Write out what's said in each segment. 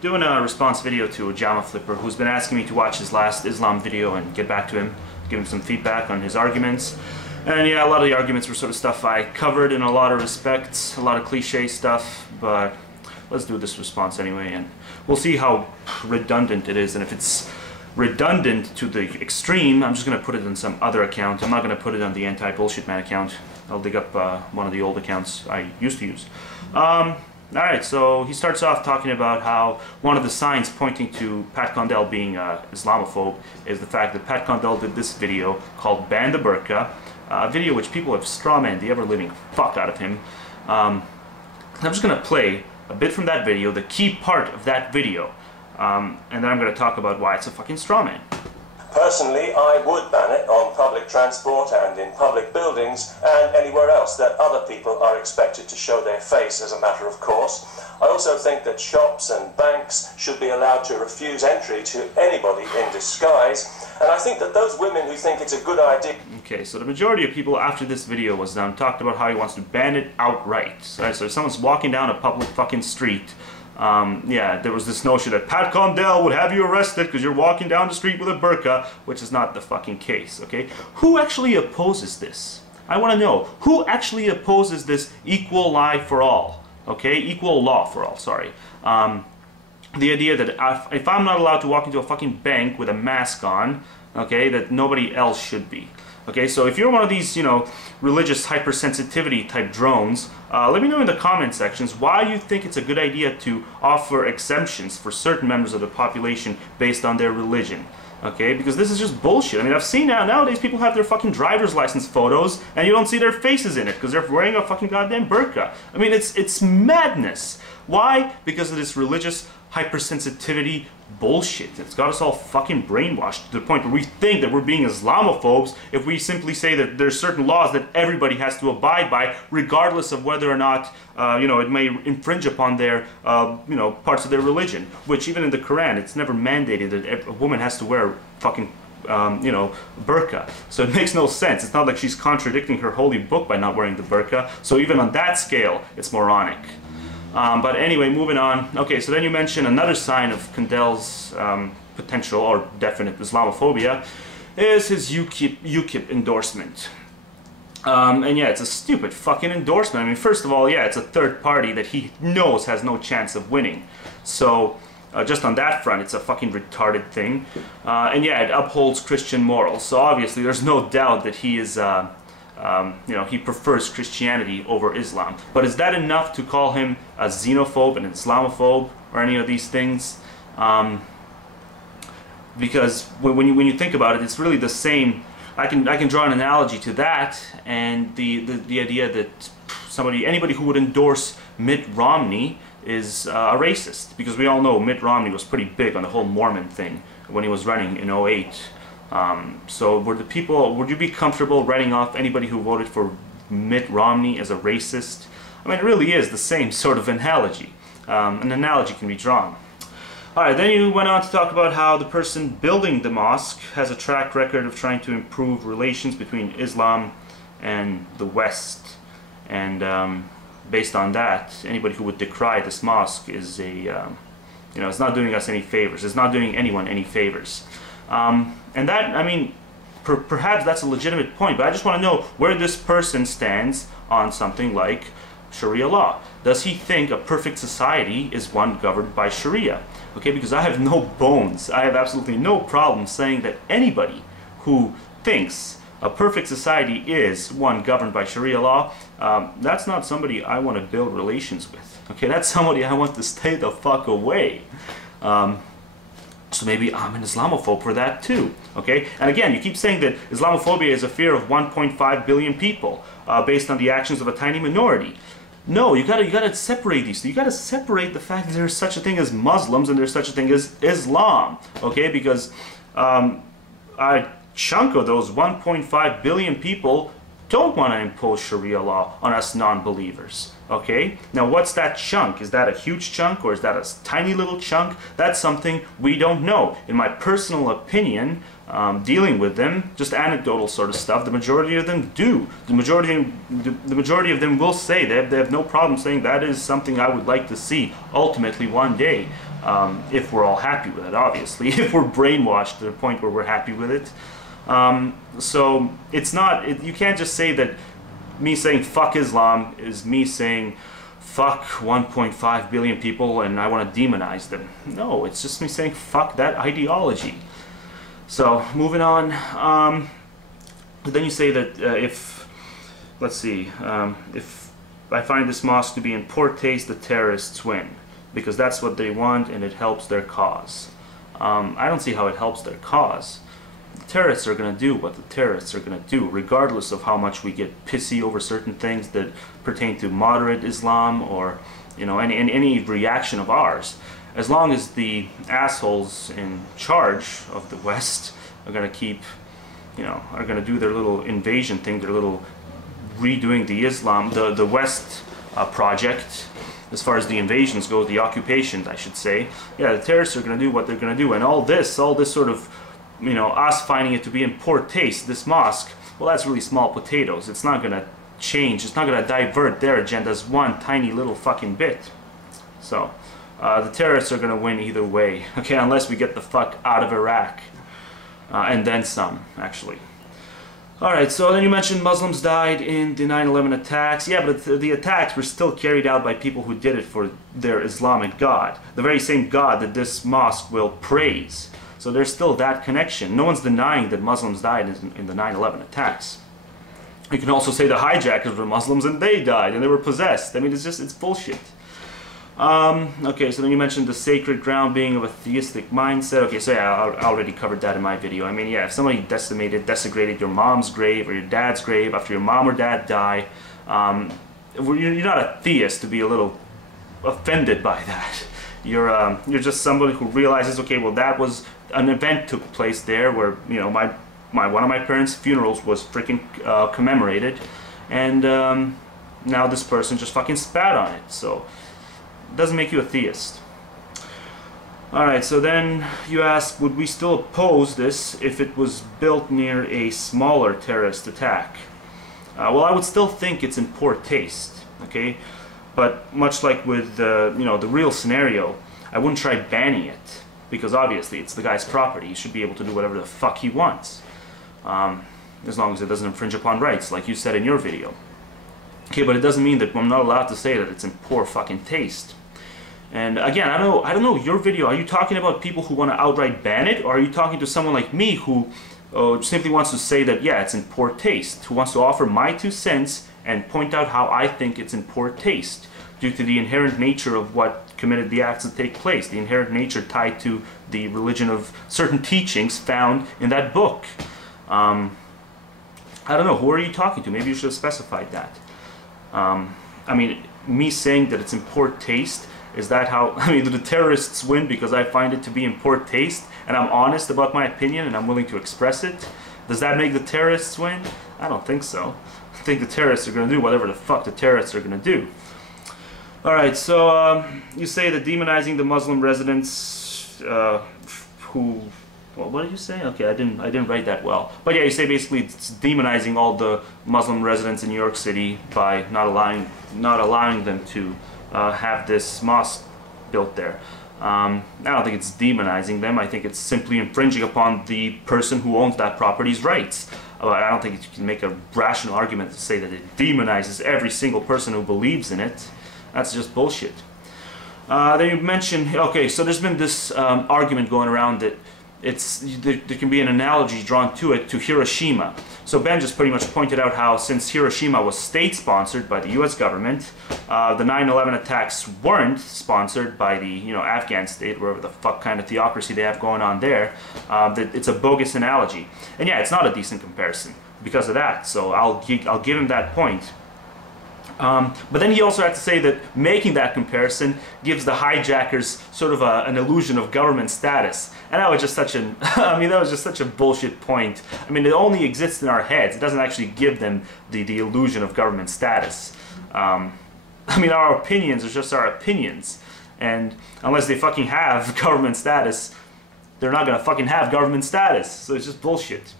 doing a response video to a Jama Flipper who's been asking me to watch his last Islam video and get back to him, give him some feedback on his arguments. And yeah, a lot of the arguments were sort of stuff I covered in a lot of respects, a lot of cliche stuff, but let's do this response anyway, and we'll see how redundant it is. And if it's redundant to the extreme, I'm just going to put it on some other account. I'm not going to put it on the anti-bullshit man account. I'll dig up one of the old accounts I used to use. Alright, so he starts off talking about how one of the signs pointing to Pat Condell being Islamophobe is the fact that Pat Condell did this video called Ban the Burqa, a video which people have strawmanned the ever-living fuck out of him. I'm just going to play a bit from that video, the key part of that video, and then I'm going to talk about why it's a fucking strawman. Personally, I would ban it on public transport and in public buildings and anywhere else that other people are expected to show their face as a matter of course. I also think that shops and banks should be allowed to refuse entry to anybody in disguise, and I think that those women who think it's a good idea... Okay, so the majority of people after this video was done talked about how he wants to ban it outright. So if someone's walking down a public fucking street, yeah, there was this notion that Pat Condell would have you arrested because you're walking down the street with a burqa, which is not the fucking case, okay? Who actually opposes this? I want to know. Who actually opposes this equal lie for all? Okay? Equal law for all, sorry. The idea that if I'm not allowed to walk into a fucking bank with a mask on, okay, that nobody else should be. Okay, so if you're one of these, you know, religious hypersensitivity type drones, let me know in the comment sections why you think it's a good idea to offer exemptions for certain members of the population based on their religion. Okay, because this is just bullshit. I mean, I've seen nowadays people have their fucking driver's license photos and you don't see their faces in it because they're wearing a fucking goddamn burqa. I mean, it's madness. Why? Because of this religious hypersensitivity bullshit. It's got us all fucking brainwashed to the point where we think that we're being Islamophobes if we simply say that there's certain laws that everybody has to abide by, regardless of whether or not you know, it may infringe upon their you know, parts of their religion. Which even in the Qur'an, it's never mandated that a woman has to wear fucking you know, burqa. So it makes no sense. It's not like she's contradicting her holy book by not wearing the burqa. So even on that scale, it's moronic. But anyway, moving on. Okay, so then you mention another sign of Condell's potential or definite Islamophobia is his UKIP endorsement. And yeah, it's a stupid fucking endorsement. I mean, first of all, yeah, it's a third party that he knows has no chance of winning. So just on that front, it's a fucking retarded thing. And yeah, it upholds Christian morals. So obviously, there's no doubt that he is... you know, he prefers Christianity over Islam. But is that enough to call him a xenophobe, an Islamophobe, or any of these things? Because when you think about it, it's really the same. I can draw an analogy to that, and the idea that anybody who would endorse Mitt Romney is a racist, because we all know Mitt Romney was pretty big on the whole Mormon thing when he was running in 2008. So would you be comfortable writing off anybody who voted for Mitt Romney as a racist? I mean, it really is the same sort of analogy. An analogy can be drawn. Alright, then you went on to talk about how the person building the mosque has a track record of trying to improve relations between Islam and the West. And based on that, anybody who would decry this mosque is a, you know, it's not doing us any favors. It's not doing anyone any favors. And that, I mean, perhaps that's a legitimate point, but I just want to know where this person stands on something like Sharia law. Does he think a perfect society is one governed by Sharia? Okay, because I have no bones, I have absolutely no problem saying that anybody who thinks a perfect society is one governed by Sharia law, that's not somebody I want to build relations with. Okay, that's somebody I want to stay the fuck away. So maybe I'm an Islamophobe for that too, okay? And again, you keep saying that Islamophobia is a fear of 1.5 billion people based on the actions of a tiny minority. No, you gotta separate these. You gotta separate the fact that there's such a thing as Muslims and there's such a thing as Islam, okay? Because a chunk of those 1.5 billion people don't want to impose Sharia law on us non-believers. Okay? Now what's that chunk? Is that a huge chunk or is that a tiny little chunk? That's something we don't know. In my personal opinion, dealing with them, just anecdotal sort of stuff, the majority of them do. The majority of them will say they have no problem saying that is something I would like to see ultimately one day, if we're all happy with it, obviously. If we're brainwashed to the point where we're happy with it. So it's not, you can't just say that me saying fuck Islam is me saying fuck 1.5 billion people and I want to demonize them. No, it's just me saying fuck that ideology. So moving on, then you say that if, let's see, if I find this mosque to be in poor taste, the terrorists win, because that's what they want and it helps their cause. I don't see how it helps their cause. The terrorists are going to do what the terrorists are going to do, regardless of how much we get pissy over certain things that pertain to moderate Islam or, you know, any reaction of ours. As long as the assholes in charge of the West are going to keep, you know, are going to do their little invasion thing, their little redoing the West project, as far as the invasions go, the occupations, I should say. Yeah, the terrorists are going to do what they're going to do, and all this sort of, you know, us finding it to be in poor taste, this mosque, well, that's really small potatoes. It's not going to change, it's not going to divert their agendas one tiny little fucking bit. So, the terrorists are going to win either way, okay, unless we get the fuck out of Iraq. And then some, actually. Alright, so then you mentioned Muslims died in the 9/11 attacks. Yeah, but the attacks were still carried out by people who did it for their Islamic God. The very same God that this mosque will praise. So there's still that connection. No one's denying that Muslims died in the 9/11 attacks. You can also say the hijackers were Muslims and they died and they were possessed. I mean, it's bullshit. Okay, so then you mentioned the sacred ground being of a theistic mindset. Okay, so yeah, I already covered that in my video. I mean, yeah, if somebody desecrated your mom's grave or your dad's grave after your mom or dad die, you're not a theist to be a little offended by that. You're just somebody who realizes, okay, well, that was an event took place there where, you know, one of my parents' funerals was freaking commemorated, and now this person just fucking spat on it. So it doesn't make you a theist. Alright, so then you ask, would we still oppose this if it was built near a smaller terrorist attack? Well, I would still think it's in poor taste, okay? But much like with you know, the real scenario, I wouldn't try banning it, because obviously it's the guy's property. He should be able to do whatever the fuck he wants, as long as it doesn't infringe upon rights, like you said in your video. Okay, but it doesn't mean that I'm not allowed to say that it's in poor fucking taste. And again, I don't know your video. Are you talking about people who want to outright ban it, or are you talking to someone like me who simply wants to say that, yeah, it's in poor taste, who wants to offer my 2 cents and point out how I think it's in poor taste due to the inherent nature of what committed the acts that take place, the inherent nature tied to the religion of certain teachings found in that book? I don't know, who are you talking to? Maybe you should have specified that. I mean, me saying that it's in poor taste, is that how, I mean, do the terrorists win because I find it to be in poor taste and I'm honest about my opinion and I'm willing to express it? Does that make the terrorists win? I don't think so. I think the terrorists are going to do whatever the fuck the terrorists are going to do. Alright, so you say that demonizing the Muslim residents who... Well, what did you say? Okay, I didn't write that well. But yeah, you say basically it's demonizing all the Muslim residents in New York City by not allowing them to have this mosque built there. I don't think it's demonizing them. I think it's simply infringing upon the person who owns that property's rights. I don't think you can make a rational argument to say that it demonizes every single person who believes in it. That's just bullshit. Then you mentioned, okay, so there's been this argument going around that there can be an analogy drawn to it to Hiroshima. So Ben just pretty much pointed out how since Hiroshima was state-sponsored by the U.S. government, the 9/11 attacks weren't sponsored by the, you know, Afghan state, wherever the fuck kind of theocracy they have going on there. That it's a bogus analogy, and yeah, it's not a decent comparison because of that. So I'll give him that point. But then he also had to say that making that comparison gives the hijackers sort of an illusion of government status. And that was just such an, I mean, that was just such a bullshit point. I mean, it only exists in our heads. It doesn't actually give them the illusion of government status. I mean, our opinions are just our opinions. And unless they fucking have government status, they're not gonna fucking have government status. So it's just bullshit.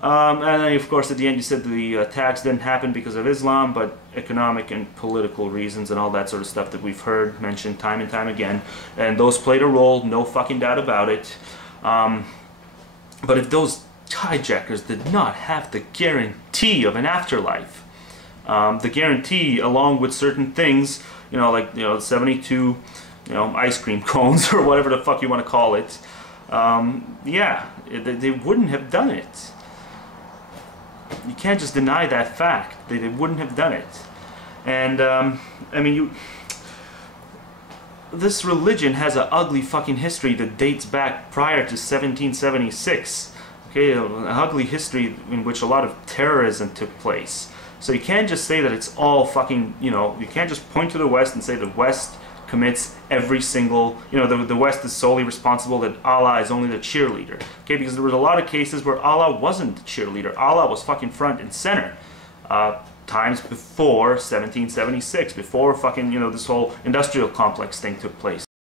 And then, of course, at the end you said the attacks didn't happen because of Islam, but economic and political reasons and all that sort of stuff that we've heard mentioned time and time again. And those played a role, no fucking doubt about it. But if those hijackers did not have the guarantee of an afterlife, the guarantee along with certain things, you know, like, you know, 72, you know, ice cream cones or whatever the fuck you want to call it, yeah, they wouldn't have done it. You can't just deny that fact. They wouldn't have done it. And, I mean, this religion has an ugly fucking history that dates back prior to 1776. Okay, an ugly history in which a lot of terrorism took place. So you can't just say that it's all fucking, you know, you can't just point to the West and say the West commits every single, you know, the West is solely responsible, that Allah is only the cheerleader. Okay, because there was a lot of cases where Allah wasn't the cheerleader. Allah was fucking front and center. Times before 1776, before fucking, you know, this whole industrial complex thing took place.